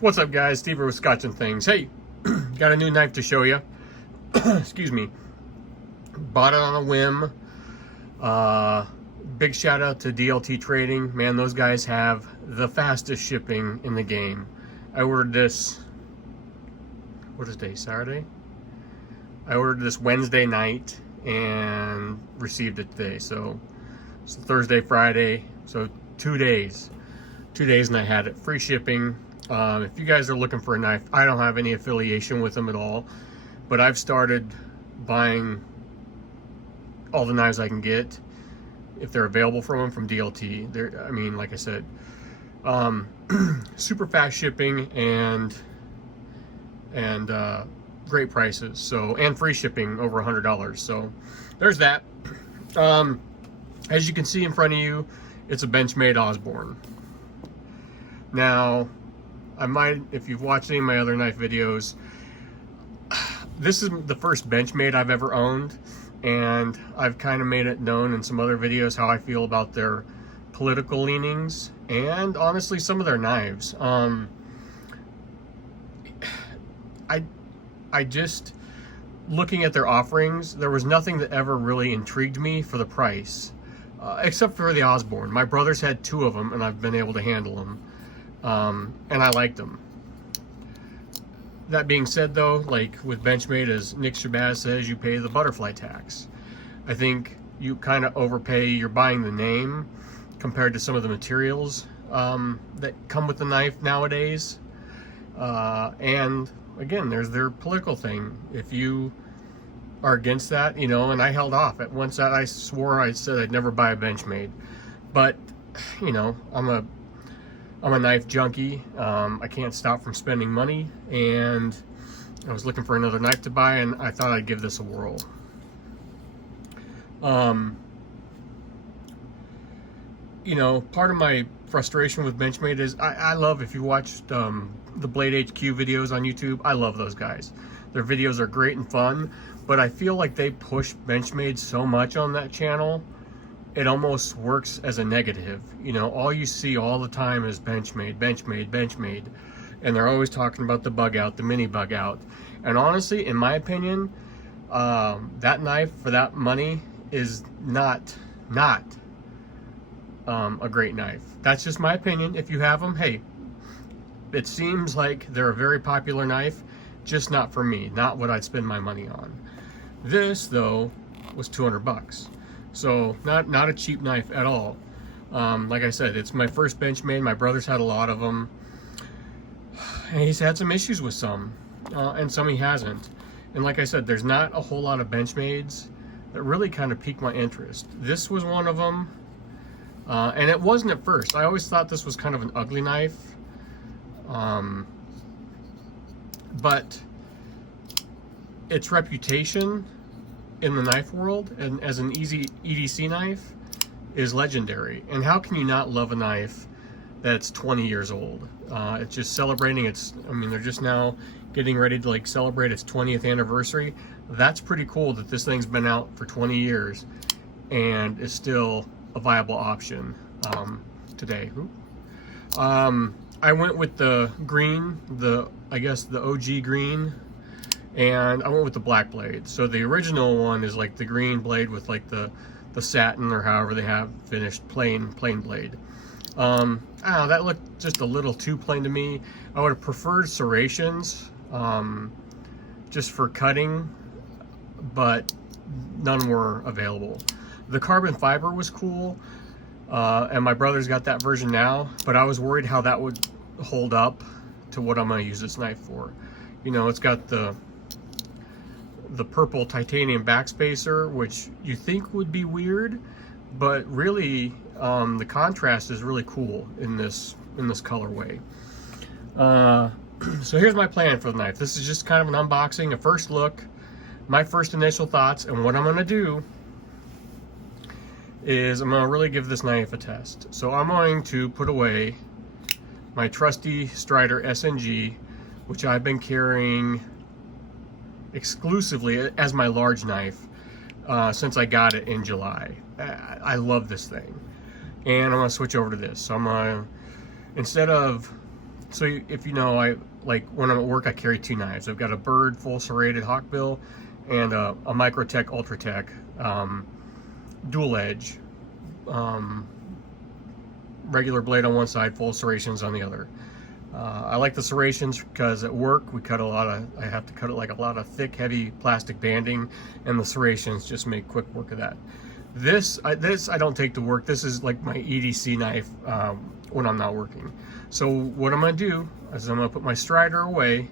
What's up, guys? Steve with Scotch and Things. Hey, got a new knife to show you. Excuse me. Bought it on a whim. Big shout out to DLT Trading. Man, those guys have the fastest shipping in the game. I ordered this, what is today, Saturday? I ordered this Wednesday night and received it today. So it's Thursday, Friday, so 2 days. 2 days and I had it. Free shipping. If you guys are looking for a knife, I don't have any affiliation with them at all, but I've started buying all the knives I can get if they're available from them from DLT. I mean, like I said, super fast shipping and great prices. So, and free shipping over $100. So there's that. As you can see in front of you, it's a Benchmade Osborne. Now, I might, if you've watched any of my other knife videos, this is the first Benchmade I've ever owned, and I've kind of made it known in some other videos how I feel about their political leanings and honestly some of their knives. I just, looking at their offerings, there was nothing that ever really intrigued me for the price, except for the Osborne. My brother's had 2 of them and I've been able to handle them. And I liked them. That being said, though, like with Benchmade, as Nick Shabazz says, you pay the butterfly tax. I think you kind of overpay. You're buying the name compared to some of the materials that come with the knife nowadays. And again, there's their political thing. If you are against that, you know, and I held off. At once I swore I said I'd never buy a Benchmade, but you know, I'm a knife junkie. I can't stop from spending money, and I was looking for another knife to buy, and I thought I'd give this a whirl. You know, part of my frustration with Benchmade is I love, if you watched the Blade HQ videos on YouTube, I love those guys. Their videos are great and fun, but I feel like they push Benchmade so much on that channel, it almost works as a negative. You know, all you see all the time is Benchmade, Benchmade, Benchmade. And they're always talking about the bug out, the mini bug out. And honestly, in my opinion, that knife for that money is not a great knife. That's just my opinion. If you have them, hey, it seems like they're a very popular knife, just not for me, not what I'd spend my money on. This, though, was 200 bucks. So not a cheap knife at all. Like I said, it's my first Benchmade. My brother's had a lot of them, and he's had some issues with some, and some he hasn't. And like I said, there's not a whole lot of Benchmades that really kind of piqued my interest. This was one of them, and it wasn't at first. I always thought this was kind of an ugly knife, but its reputation in the knife world and as an easy EDC knife is legendary. And how can you not love a knife that's 20 years old? It's just celebrating its, I mean, they're just now getting ready to like celebrate its 20th anniversary. That's pretty cool that this thing's been out for 20 years and is still a viable option today. I went with the green, I guess the OG green, and I went with the black blade. So the original one is like the green blade with like the satin, or however they have finished, plain blade. I don't know, that looked just a little too plain to me. I would have preferred serrations just for cutting, but none were available. The carbon fiber was cool, and my brother's got that version now, but I was worried how that would hold up to what I'm going to use this knife for. You know, it's got the purple titanium backspacer, which you think would be weird, but really the contrast is really cool in this colorway. So here's my plan for the knife. This is just kind of an unboxing, a first look, my first initial thoughts, and what I'm going to do is I'm going to really give this knife a test. So I'm going to put away my trusty Strider SNG, which I've been carrying exclusively as my large knife since I got it in July. I love this thing, and I'm gonna switch over to this. So I'm gonna, instead of So if you know, I like when I'm at work, I carry 2 knives. I've got a Bird full serrated hawkbill and a Microtech Ultratech dual edge, regular blade on one side, full serrations on the other. I like the serrations because at work we cut I have to cut like a lot of thick, heavy plastic banding, and the serrations just make quick work of that. This I don't take to work. This is like my EDC knife when I'm not working. So what I'm gonna do is I'm gonna put my Strider away,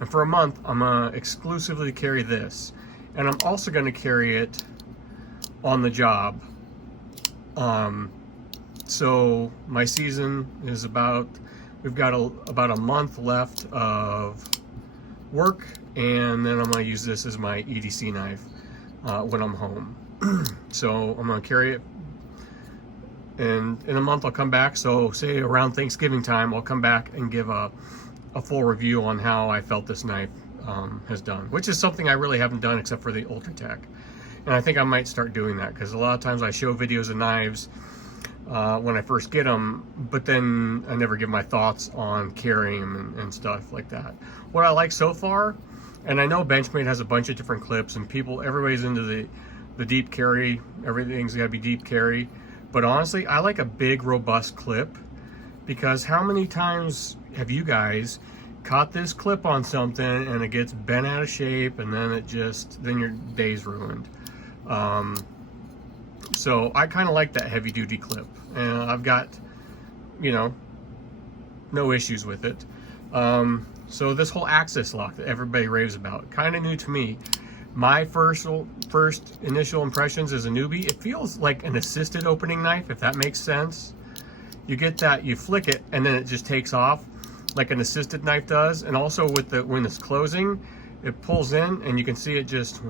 and for a month I'm gonna exclusively carry this, and I'm also gonna carry it on the job. So my season is we've got about a month left of work, and then I'm gonna use this as my EDC knife when I'm home. So I'm gonna carry it, and in a month I'll come back. So say around Thanksgiving time, I'll come back and give a full review on how I felt this knife has done, which is something I really haven't done except for the Ultratech. And I think I might start doing that, because a lot of times I show videos of knives when I first get them, but then I never give my thoughts on carrying them and stuff like that. What I like so far, and I know Benchmade has a bunch of different clips, and everybody's into the deep carry, everything's got to be deep carry, but honestly I like a big robust clip, because how many times have you guys caught this clip on something and it gets bent out of shape, and then then your day's ruined. So I kind of like that heavy duty clip, and I've got, you know, no issues with it. So this whole access lock that everybody raves about, kind of new to me. My first initial impressions as a newbie, it feels like an assisted opening knife, if that makes sense. You get that, you flick it, and then it just takes off like an assisted knife does. And also when it's closing, it pulls in, and you can see it just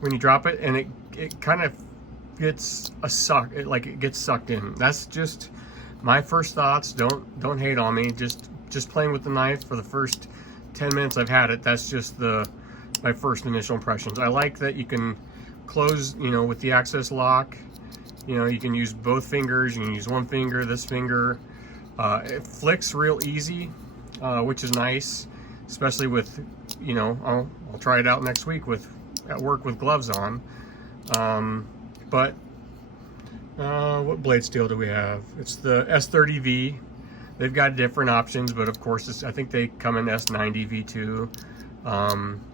when you drop it, and it kind of gets it gets sucked in. That's just my first thoughts. Don't hate on me. Just playing with the knife for the first 10 minutes I've had it, that's just my first initial impressions. I like that you can close, you know, with the access lock. You know, you can use both fingers, you can use one finger, this finger. It flicks real easy, which is nice, especially with, you know, I'll try it out next week at work with gloves on. But what blade steel do we have? It's the S30V. They've got different options, but of course I think they come in S90 V2.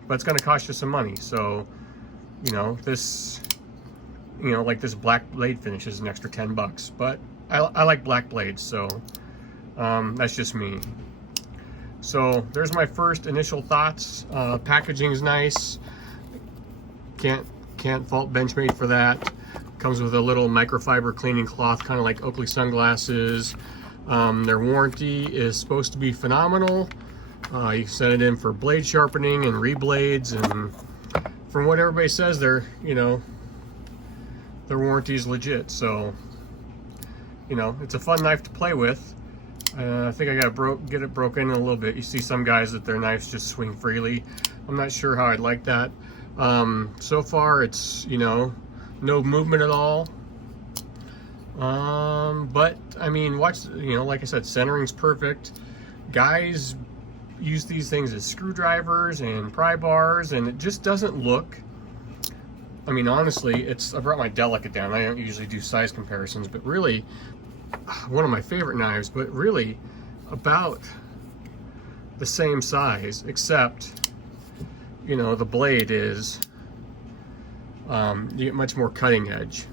But it's going to cost you some money. So, you know, this, you know, like this black blade finish is an extra 10 bucks, but I like black blades, so that's just me. So there's my first initial thoughts. Packaging is nice. Can't fault Benchmade for that. Comes with a little microfiber cleaning cloth, kind of like Oakley sunglasses. Their warranty is supposed to be phenomenal. You send it in for blade sharpening and reblades, and from what everybody says, their warranty is legit. So, you know, it's a fun knife to play with. I think I gotta get it broken in a little bit. You see some guys that their knives just swing freely. I'm not sure how I'd like that. So far it's, you know, no movement at all. But I mean, watch, you know, like I said, centering's perfect. Guys use these things as screwdrivers and pry bars, and it just doesn't look, I mean, honestly, I brought my Delicate down. I don't usually do size comparisons, but really one of my favorite knives, but really about the same size, except, you know, the blade is, you get much more cutting edge.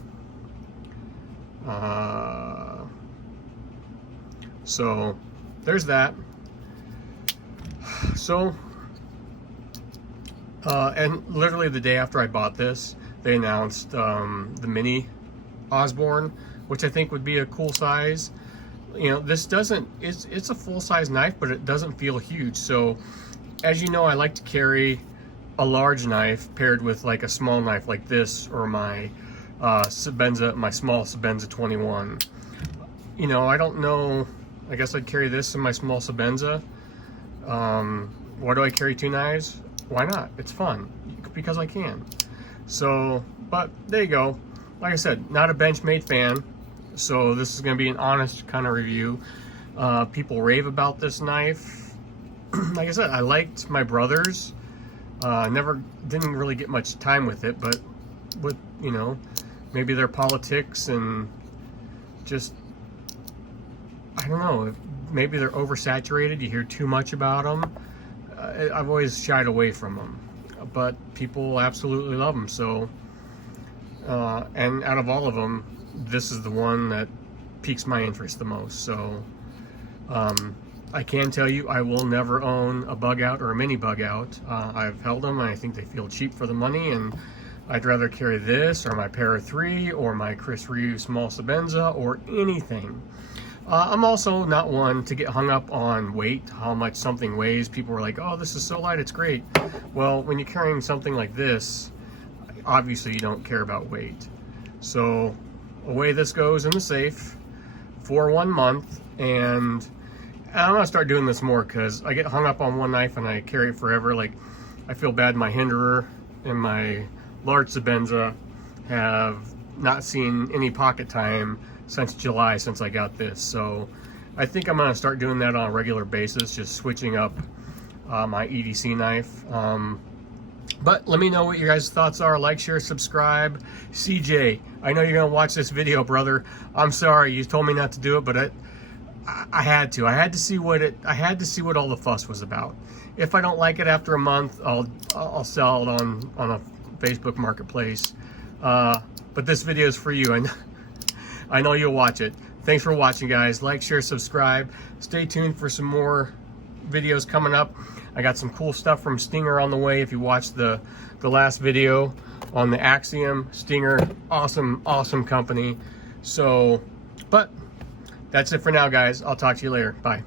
So there's that. So, and literally the day after I bought this, they announced the mini Osborne, which I think would be a cool size. You know, this doesn't, it's a full-size knife, but it doesn't feel huge. So, as you know, I like to carry a large knife paired with like a small knife like this, or my Sebenza, my small Sebenza 21. You know, I don't know, I guess I'd carry this in my small Sebenza. Why do I carry two knives? Why not? It's fun, because I can. So, but there you go. Like I said, not a Benchmade fan, so this is going to be an honest kind of review. People rave about this knife. Like I said, I liked my brother's. Didn't really get much time with it, but with, you know, maybe their politics and just, I don't know, maybe they're oversaturated. You hear too much about them. I've always shied away from them, but people absolutely love them. So, and out of all of them, this is the one that piques my interest the most. So, I can tell you I will never own a bug out or a mini bug out. I've held them and I think they feel cheap for the money, and I'd rather carry this or my Para 3 or my Chris Ryu small Sabenza or anything. I'm also not one to get hung up on weight, how much something weighs. People are like, oh, this is so light, it's great. Well, when you're carrying something like this, obviously you don't care about weight. So away this goes in the safe for 1 month, and I'm gonna start doing this more because I get hung up on one knife and I carry it forever. Like, I feel bad my Hinderer and my large Sabenza have not seen any pocket time since July, since I got this. So I think I'm gonna start doing that on a regular basis, just switching up my EDC knife. But let me know what your guys' thoughts are. Like, share, subscribe. CJ, I know you're gonna watch this video, brother. I'm sorry, you told me not to do it, but I had to. I had to see what all the fuss was about. If I don't like it after a month, I'll sell it on a Facebook Marketplace. But this video is for you, and I know you'll watch it. Thanks for watching, guys. Like, share, subscribe. Stay tuned for some more videos coming up. I got some cool stuff from Stinger on the way. If you watched the last video on the Axiom, Stinger, awesome company. So, but that's it for now, guys. I'll talk to you later. Bye.